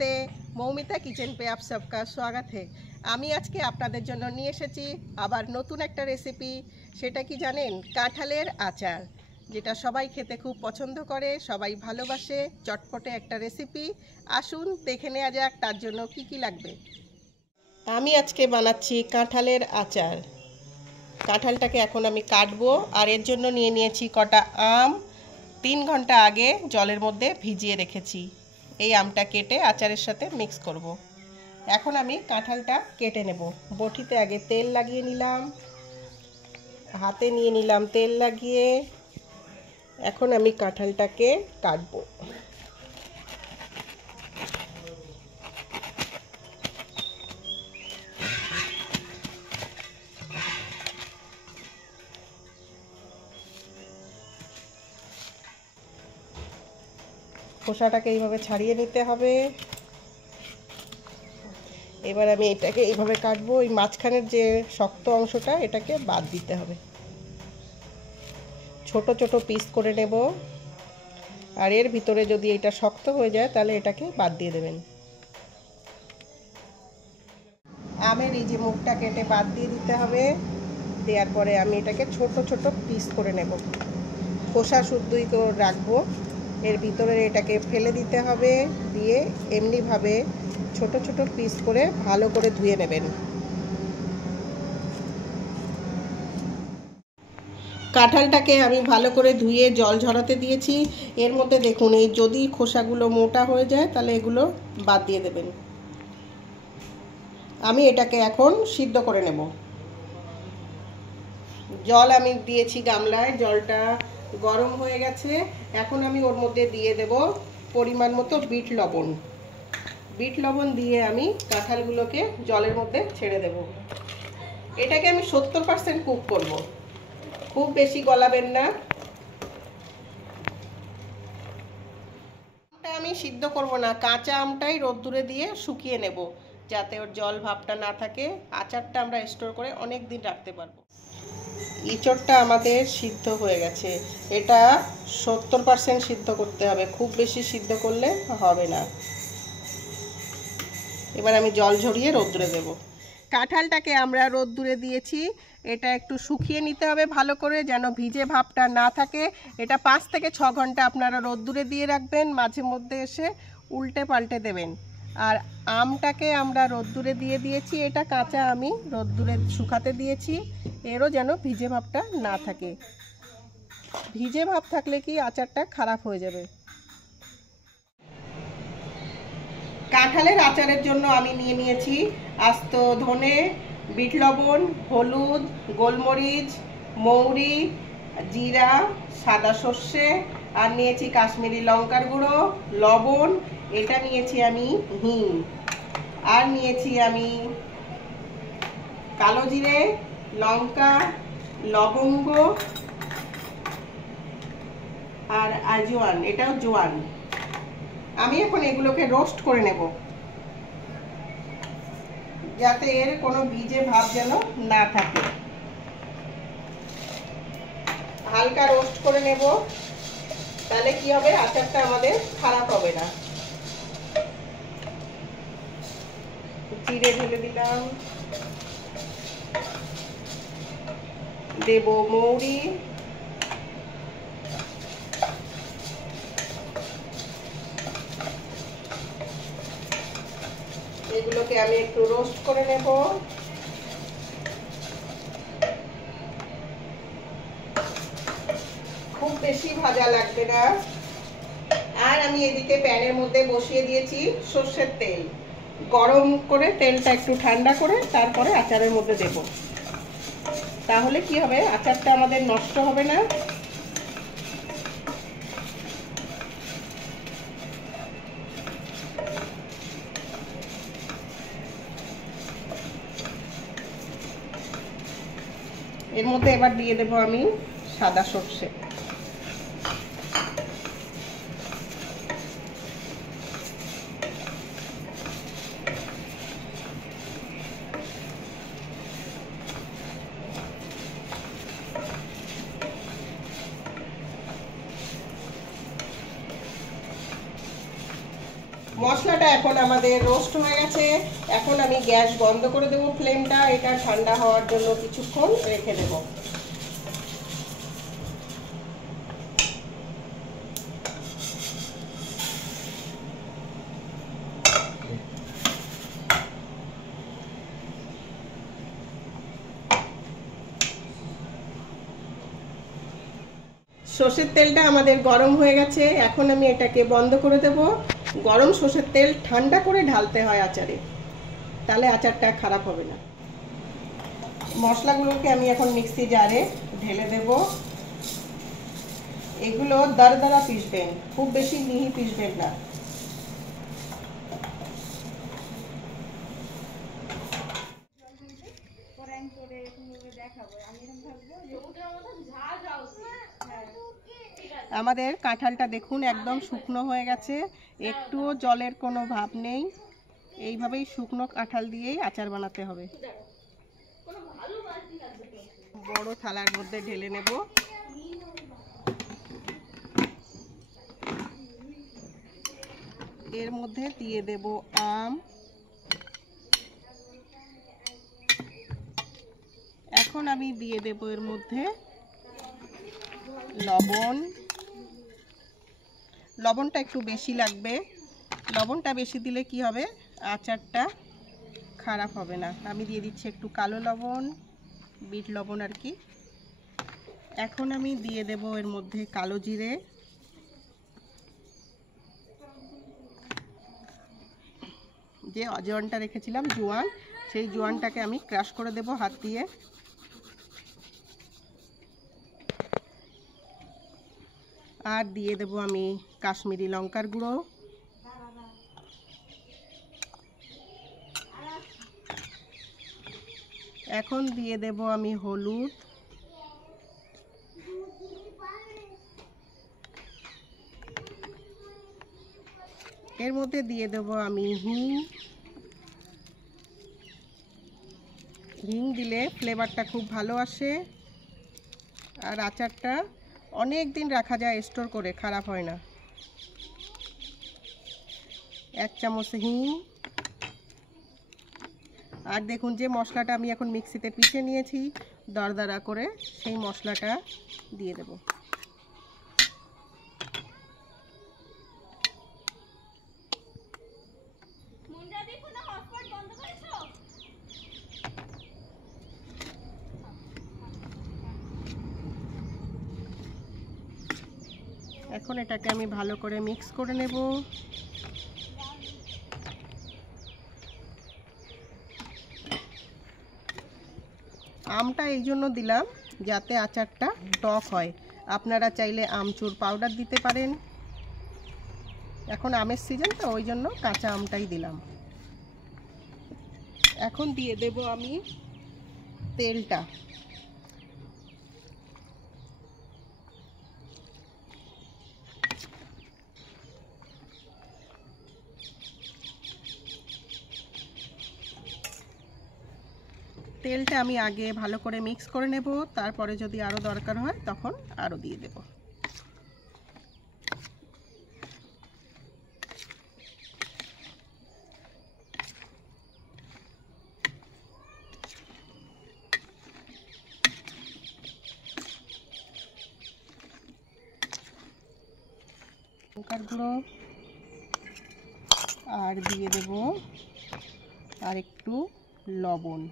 नमस्ते, मौमिता किचन पे आप सबका स्वागत है। আমি আজকে আপনাদের জন্য নিয়ে এসেছি আবার নতুন একটা রেসিপি। সেটা কি জানেন? কাঁঠালের আচার, যেটা সবাই খেতে খুব পছন্দ করে, সবাই ভালোবাসে। চটপটে একটা রেসিপি। আসুন দেখে নেওয়া যাক তার জন্য কি কি লাগবে। আমি আজকে বানাচ্ছি কাঁঠালের আচার। কাঁঠালটাকে এখন আমি কাটবো, আর এর জন্য নিয়ে নিয়েছি কটা আম। 3 ঘন্টা আগে জলের মধ্যে ভিজিয়ে রেখেছি। এই আমটা কেটে আচারের সাথে মিক্স করব। এখন আমি কাঁঠালটা কেটে নেব। বটিতে আগে তেল লাগিয়ে নিলাম, হাতে নিয়ে নিলাম তেল লাগিয়ে। এখন আমি কাঁঠালটাকে কাটবো। খোসাটাকে এইভাবে ছাড়িয়ে নিতে হবে। এবার আমি এটাকে এইভাবে কাটবো। এই মাঝখানের যে শক্ত অংশটা, এটাকে বাদ দিতে হবে। ছোট ছোট পিস করে নেব, আর এর ভিতরে যদি এটা শক্ত হয়ে যায় তাহলে এটাকে বাদ দিয়ে দেবেন। আমের এই যে মুখটা কেটে বাদ দিয়ে দিতে হবে। দেওয়ার পরে আমি এটাকে ছোট ছোট পিস করে নেব। খোসা শুদ্ধই তো রাখবো। এর ভিতরে এটাকে ফেলে দিতে হবে। দিয়ে এমনিভাবে ছোট ছোট পিস করে ভালো করে ধুয়ে নেবেন। কাঁঠালটাকে আমি ভালো করে ধুয়ে জল ঝরাতে দিয়েছি। এর মধ্যে দেখুন, এই যদি খোসাগুলো মোটা হয়ে যায় তাহলে এগুলো বাদ দিয়ে দেবেন। আমি এটাকে এখন সিদ্ধ করে নেব। জল আমি দিয়েছি গামলায়, জলটা গরম হয়ে গেছে। এখন আমি ওর মধ্যে দিয়ে দেব পরিমাণ মতো বিট লবণ। বিট লবণ দিয়ে আমি কাঁঠালগুলোকে জলের মধ্যে ছেড়ে দেব। এটাকে আমি 70% কুক করব, খুব বেশি গলাবেন না। আমটা আমি সিদ্ধ করব না, কাঁচা আমটাই রোদ্দুরে দিয়ে শুকিয়ে নেব, যাতে ওর জল ভাবটা না থাকে। আচারটা আমরা স্টোর করে অনেক দিন রাখতে পারবো। ইঁচড়টা আমাদের সিদ্ধ হয়ে গেছে। এটা 70% সিদ্ধ করতে হবে, খুব বেশি সিদ্ধ করলে হবে না। এবার আমি জল ঝরিয়ে রোদ্দুরে দেব। কাঁঠালটাকে আমরা রোদ্দুরে দিয়েছি। এটা একটু শুকিয়ে নিতে হবে ভালো করে, যেন ভিজে ভাবটা না থাকে। এটা 5 থেকে 6 ঘন্টা আপনারা রোদ্দুরে দিয়ে রাখবেন। মাঝে মধ্যে এসে উল্টে পাল্টে দেবেন। আর আমটাকে আমরা রোদ্দুরে দিয়ে দিয়েছি। এটা কাঁচা আমি রোদ্দুরে শুকাতে দিয়েছি, এরও যেন ভিজে ভাবটা না থাকে। ভিজে ভাব থাকলে কি আচারটা খারাপ হয়ে যাবে। কাঁঠালের আচারের জন্য আমি নিয়ে নিয়েছি আস্ত ধনে, বিট লবণ, হলুদ, গোলমরিচ, মৌরি, জিরা, সাদা সর্ষে, আর নিয়েছি কাশ্মীরি লঙ্কার গুঁড়ো, লবণ। এটা নিয়েছি আমি হিং, আর নিয়েছি আমি কালো জিরে, লঙ্কা, লবঙ্গ, আর আজওয়ান, এটাও জোয়ান। আমি এখন এগুলোকে রোস্ট করে নেব, যাতে এর কোনো ভিজে ভাব যেন না থাকে। হালকা রোস্ট করে নেব, তাহলে কি হবে, আচারটা আমাদের খারাপ হবে না। জিরে ঢেলে দিলাম, দেব মৌরি, এগুলোকে আমি একটু রোস্ট করে নেব। খুব বেশি ভাজা লাগবে না। আর আমি এদিকে প্যানের মধ্যে বসিয়ে দিয়েছি সর্ষের তেল। গরম করে তেলটা একটু ঠান্ডা করে তারপরে আচারের মধ্যে দেব। তাহলে কি হবে, আচারটা আমাদের নষ্ট হবে না। এর মধ্যে এবার দিয়ে দেব আমি সাদা সর্ষে। মশলাটা এখন আমাদের রোস্ট হয়ে গেছে। এখন আমি গ্যাস বন্ধ করে দেবো ফ্লেমটা। এটা ঠান্ডা হওয়ার জন্য কিছুক্ষণ রেখে দেব। সর্ষের তেলটা আমাদের গরম হয়ে গেছে। এখন আমি এটাকে বন্ধ করে দেব। গরম সর্ষের তেল ঠান্ডা করে ঢালতে হয় আচারে, তাহলে আচারটা খারাপ হবে না। মশলাগুলোকে আমি এখন মিক্সি জারে ঢেলে দেব। এগুলো দরদরা পিষবেন, খুব বেশি মিহি পিষবেন না। আমাদের কাঁঠালটা দেখুন একদম শুকনো হয়ে গেছে, একটুও জলের কোনো ভাব নেই। এইভাবেই শুকনো কাঁঠাল দিয়েই আচার বানাতে হবে। বড় থালার মধ্যে ঢেলে নেব। এর মধ্যে দিয়ে দেব আম। এখন আমি দিয়ে দেব এর মধ্যে লবণ। লবণটা একটু বেশি লাগবে। লবণটা বেশি দিলে কি হবে, আচারটা খারাপ হবে না। আমি দিয়ে দিচ্ছি একটু কালো লবণ, বিট লবণ আর কি। এখন আমি দিয়ে দেব এর মধ্যে কালো জিরে, যে জোয়ানটা রেখেছিলাম জোয়ান, সেই জোয়ানটাকে আমি ক্রাশ করে দেব হাত দিয়ে। আর দিয়ে দেব আমি কাশ্মীরি লঙ্কার গুঁড়ো। এখন দিয়ে দেব আমি হলুদ। এর মধ্যে দিয়ে দেব আমি হিং। হিং দিলে ফ্লেভারটা খুব ভালো আসে, আর আচারটা অনেক দিন রাখা যায় স্টোর করে, খারাপ হয় না। 1 চামচ হিং। আর দেখুন যে মশলাটা আমি এখন মিক্সিতে পিষে নিয়েছি দরদরা করে, সেই মশলাটা দিয়ে দেব। এখন এটাকে আমি ভালো করে মিক্স করে নেব। আমটা এই জন্য দিলাম যাতে আচারটা টক হয়। আপনারা চাইলে আমচুর পাউডার দিতে পারেন। এখন আমের সিজন তো, ওই জন্য কাঁচা আমটাই দিলাম। এখন দিয়ে দেব আমি তেলটা। তেলটা আমি আগে ভালো করে মিক্স করে নেব, তারপরে যদি আরও দরকার হয় তখন আরও দিয়ে দেব। লঙ্কার গুঁড়ো আর দিয়ে দেব আর একটু লবণ।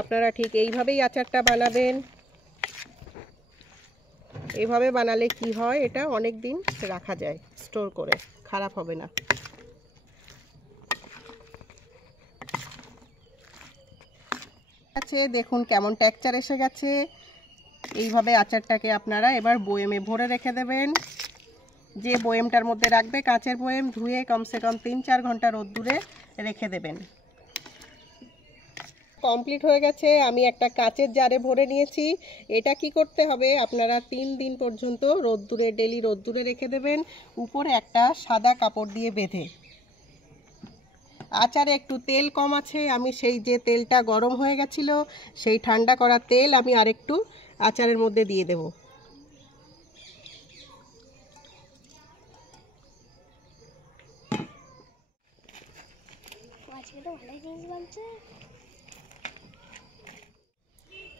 আপনারা ঠিক এইভাবেই আচারটা বানাবেন। এইভাবে বানালে কি হয়, এটা অনেক দিন রাখা যায় স্টোর করে, খারাপ হবে না। আছে দেখুন কেমন টেক্সচার এসে গেছে। এইভাবে আচারটাকে আপনারা এবার বয়েমে ভরে রেখে দেবেন। যে বয়েমটার মধ্যে রাখবে, কাঁচের বয়েম, ধুয়ে কমসে কম 3-4 ঘন্টা রোদ্দুরে রেখে দেবেন। কমপ্লিট হয়ে গেছে। আমি একটা কাঁচের জারে ভরে নিয়েছি। এটা কি করতে হবে, আপনারা 3 দিন পর্যন্ত রোদ্দুরে, ডেলি রোদ্দুরে রেখে দেবেন, উপরে একটা সাদা কাপড় দিয়ে বেঁধে। আচারে একটু তেল কম আছে, আমি সেই যে তেলটা গরম হয়ে গেছিল সেই ঠান্ডা করা তেল আমি আরেকটু আচারের মধ্যে দিয়ে দেব।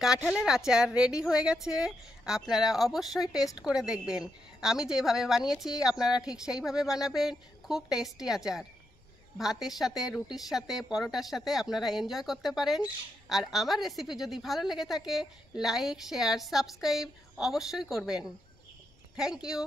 কাঁঠালের আচার রেডি হয়ে গেছে। আপনারা অবশ্যই টেস্ট করে দেখবেন। আমি যেভাবে বানিয়েছি আপনারা ঠিক সেইভাবে বানাবেন। খুব টেস্টি আচার, ভাতের সাথে, রুটির সাথে, পরোটার সাথে আপনারা এনজয় করতে পারেন। আর আমার রেসিপি যদি ভালো লেগে থাকে লাইক, শেয়ার, সাবস্ক্রাইব অবশ্যই করবেন। Thank you.